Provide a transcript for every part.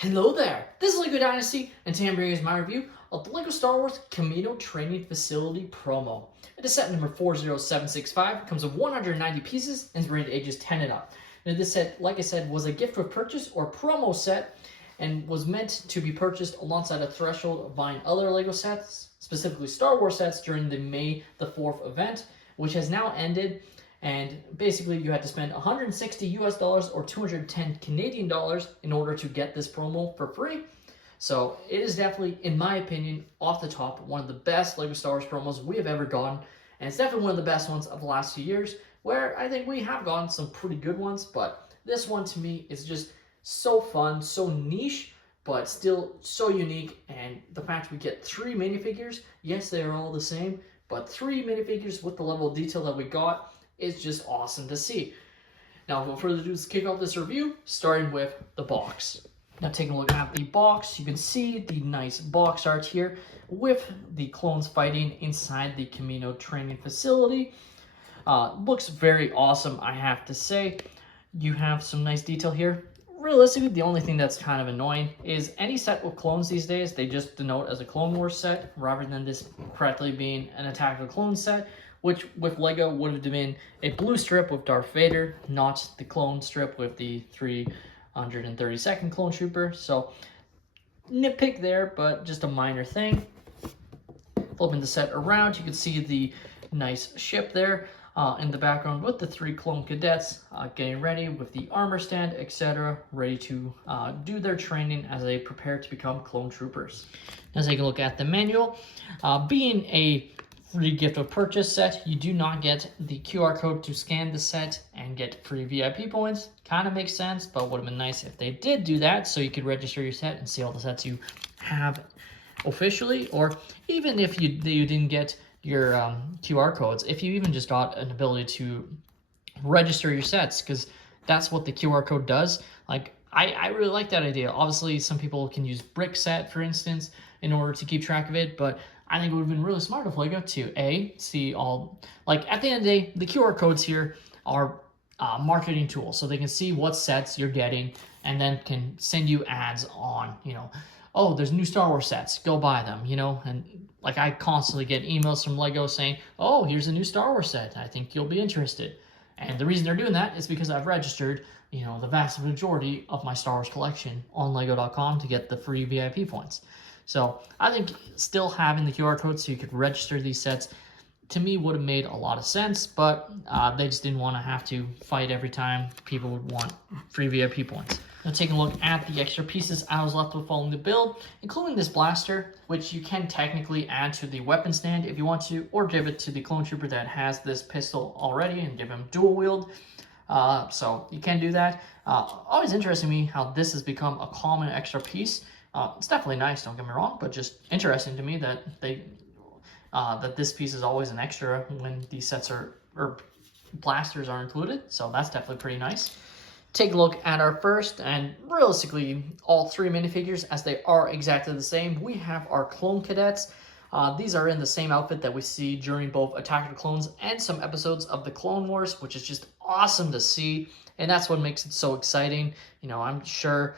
Hello there, this is LEGO Dynasty, and today I'm bringing you my review of the LEGO Star Wars Kamino Training Facility promo. It is set number 40765, comes with 190 pieces, and is rated ages 10 and up. Now this set, like I said, was a gift with purchase or promo set, and was meant to be purchased alongside a threshold of buying other LEGO sets, specifically Star Wars sets, during the May the 4th event, which has now ended. And basically you had to spend 160 US dollars or 210 Canadian dollars in order to get this promo for free. So it is definitely, in my opinion, off the top, one of the best LEGO Star Wars promos we have ever gotten. And it's definitely one of the best ones of the last few years, where I think we have gotten some pretty good ones, but this one to me is just so fun, so niche, but still so unique. And the fact we get 3 minifigures, yes, they are all the same, but 3 minifigures with the level of detail that we got, is just awesome to see. Now, without further ado, let's kick off this review, starting with the box. Now, taking a look at the box, you can see the nice box art here with the clones fighting inside the Kamino training facility. Looks very awesome, I have to say. You have some nice detail here. Realistically, the only thing that's kind of annoying is any set with clones these days, they just denote as a Clone Wars set rather than this correctly being an Attack of the Clones set, which with LEGO would have been a blue strip with Darth Vader, not the clone strip with the 332nd Clone Trooper. So nitpick there, but just a minor thing. Flipping the set around, you can see the nice ship there in the background with the 3 clone cadets getting ready with the armor stand, etc., ready to do their training as they prepare to become clone troopers. Now, take a look at the manual. Being a free gift of purchase set, you do not get the QR code to scan the set and get free VIP points. Kind of makes sense, but would have been nice if they did do that so you could register your set and see all the sets you have officially. Or even if you didn't get your QR codes, if you even just got an ability to register your sets, because that's what the QR code does. Like, I really like that idea. Obviously, some people can use brick set, for instance, in order to keep track of it, but I think it would have been really smart of LEGO to see all, like, at the end of the day, the QR codes here are marketing tools, so they can see what sets you're getting and then can send you ads on, oh, there's new Star Wars sets, go buy them, and like I constantly get emails from LEGO saying, oh, here's a new Star Wars set, I think you'll be interested. And the reason they're doing that is because I've registered, the vast majority of my Star Wars collection on lego.com to get the free VIP points. So I think still having the QR code so you could register these sets, to me, would have made a lot of sense, but they just didn't want to have to fight every time people would want free VIP points. Now, taking a look at the extra pieces I was left with following the build, including this blaster, which you can technically add to the weapon stand if you want to, or give it to the clone trooper that has this pistol already and give him dual wield. So you can do that. Always interesting to me how this has become a common extra piece. It's definitely nice, don't get me wrong, but just interesting to me that that this piece is always an extra when these sets or blasters are included. So that's definitely pretty nice. Take a look at our first, and realistically all 3 minifigures, as they are exactly the same. We have our clone cadets. These are in the same outfit that we see during both Attack of the Clones and some episodes of the Clone Wars, which is just awesome to see, and that's what makes it so exciting. I'm sure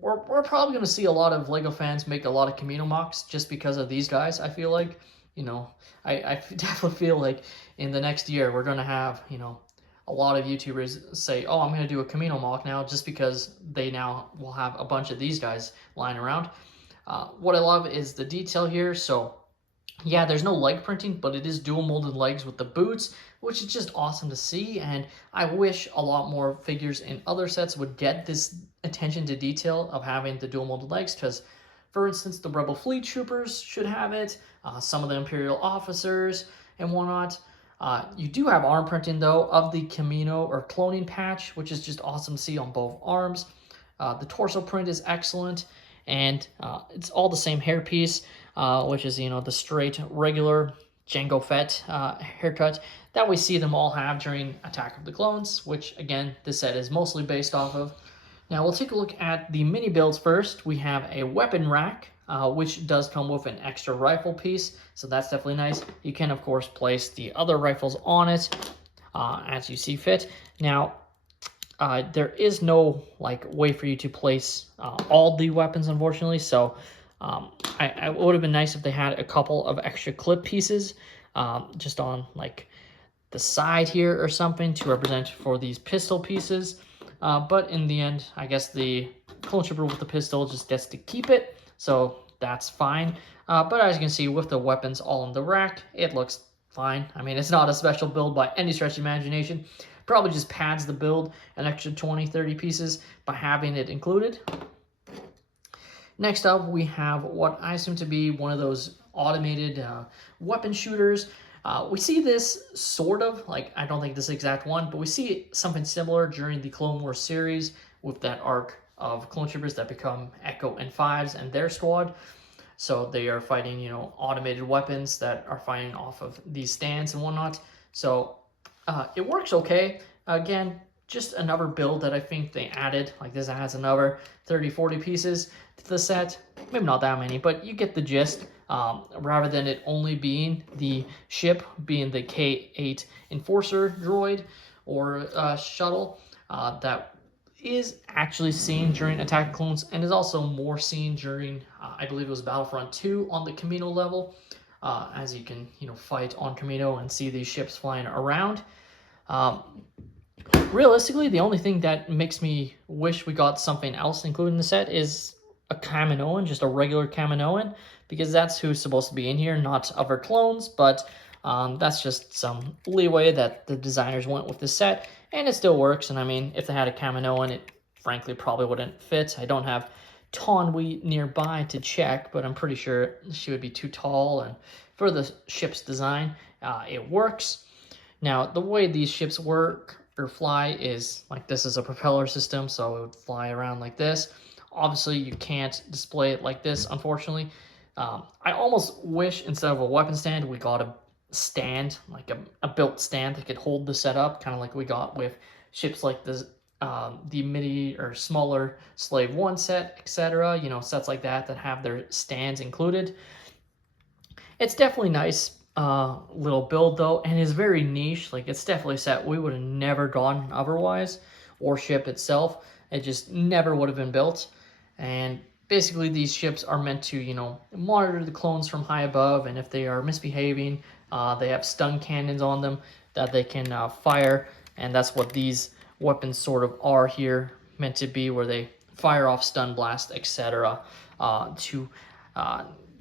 we're probably going to see a lot of LEGO fans make a lot of Kamino mocks just because of these guys. I feel like, I definitely feel like in the next year we're going to have, a lot of YouTubers say, oh, I'm going to do a Kamino mock now just because they now will have a bunch of these guys lying around. What I love is the detail here. So yeah, there's no leg printing, but it is dual molded legs with the boots, which is just awesome to see. And I wish a lot more figures in other sets would get this attention to detail of having the dual molded legs, because, for instance, the Rebel Fleet Troopers should have it, some of the Imperial officers and whatnot. You do have arm printing, though, of the Kamino or cloning patch, which is just awesome to see on both arms. The torso print is excellent, and it's all the same hairpiece, which is, the straight, regular Jango Fett haircut that we see them all have during Attack of the Clones, which, again, this set is mostly based off of. Now, we'll take a look at the mini builds first. We have a weapon rack, which does come with an extra rifle piece, so that's definitely nice. You can, of course, place the other rifles on it as you see fit. Now, there is no like way for you to place all the weapons, unfortunately. So it would have been nice if they had a couple of extra clip pieces just on like the side here or something to represent for these pistol pieces. But in the end, I guess the clone trooper with the pistol just gets to keep it, so that's fine. But as you can see, with the weapons all in the rack, it looks fine. I mean, it's not a special build by any stretch of imagination. Probably just pads the build an extra 20-30 pieces by having it included. Next up, we have what I assume to be one of those automated weapon shooters. We see this sort of, like, I don't think this exact one, but we see something similar during the Clone Wars series with that arc of clone troopers that become Echo and Fives and their squad. So they are fighting, you know, automated weapons that are fighting off of these stands and whatnot. So it works okay. Again, just another build that I think they added. Like, this adds another 30-40 pieces to the set. Maybe not that many, but you get the gist. Rather than it only being the ship, being the K-8 Enforcer droid or shuttle that is actually seen during Attack of Clones and is also more seen during, I believe it was Battlefront 2 on the Kamino level, as you can, you know, fight on Kamino and see these ships flying around. Realistically, the only thing that makes me wish we got something else included in the set is a Kaminoan, just a regular Kaminoan, because that's who's supposed to be in here, not other clones, but that's just some leeway that the designers went with the set, and it still works. And I mean, if they had a Kaminoan, it frankly probably wouldn't fit. I don't have Tonwi nearby to check, but I'm pretty sure she would be too tall, and for the ship's design, it works. Now, the way these ships work or fly is like this is a propeller system, so it would fly around like this. Obviously, you can't display it like this, unfortunately. I almost wish instead of a weapon stand, we got a stand, like a built stand that could hold the setup, kind of like we got with ships like the mini or smaller Slave 1 set, etc. You know, sets like that that have their stands included. It's definitely nice little build though, and is very niche. Like, it's definitely a set we would have never gotten otherwise, or ship itself. It just never would have been built. And basically these ships are meant to, you know, monitor the clones from high above, and if they are misbehaving, they have stun cannons on them that they can fire, and that's what these weapons sort of are here, meant to be, where they fire off stun blast, etc. To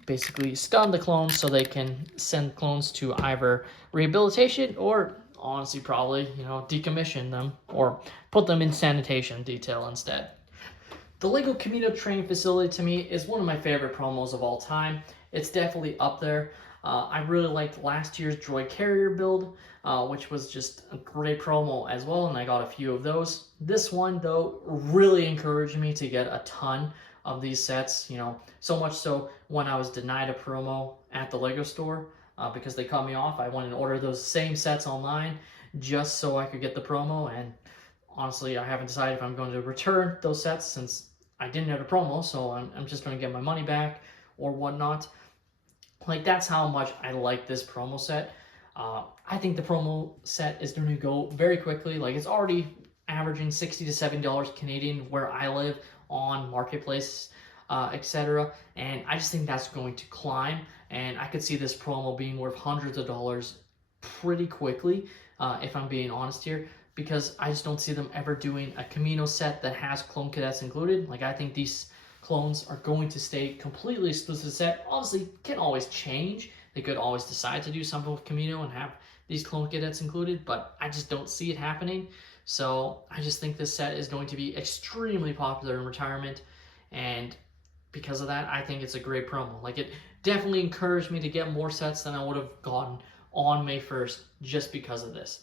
basically stun the clones so they can send clones to either rehabilitation or honestly probably, you know, decommission them or put them in sanitation detail instead. The LEGO Kamino training facility to me is one of my favorite promos of all time. It's definitely up there. I really liked last year's droid carrier build, which was just a great promo as well, and I got a few of those. This one, though, really encouraged me to get a ton of these sets, you know, so much so when I was denied a promo at the LEGO store because they cut me off, I went and ordered those same sets online just so I could get the promo, and honestly, I haven't decided if I'm going to return those sets since I didn't have a promo, so I'm just going to get my money back or whatnot. Like, that's how much I like this promo set. I think the promo set is going to go very quickly. Like, it's already averaging $60 to $70 Canadian where I live on Marketplace, etc. And I just think that's going to climb, and I could see this promo being worth hundreds of dollars pretty quickly, if I'm being honest here, because I just don't see them ever doing a Kamino set that has clone cadets included. Like, I think these clones are going to stay completely exclusive set. Obviously, can always change. They could always decide to do something with Kamino and have these clone cadets included, but I just don't see it happening. So I just think this set is going to be extremely popular in retirement, and because of that, I think it's a great promo. Like, it definitely encouraged me to get more sets than I would have gotten on May 1st just because of this.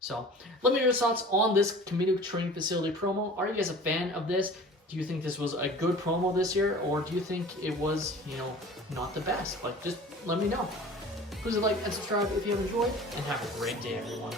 So let me know your thoughts on this Kamino training facility promo. Are you guys a fan of this? Do you think this was a good promo this year, or do you think it was, you know, not the best? Like, just let me know. Please like and subscribe if you have enjoyed, and have a great day, everyone.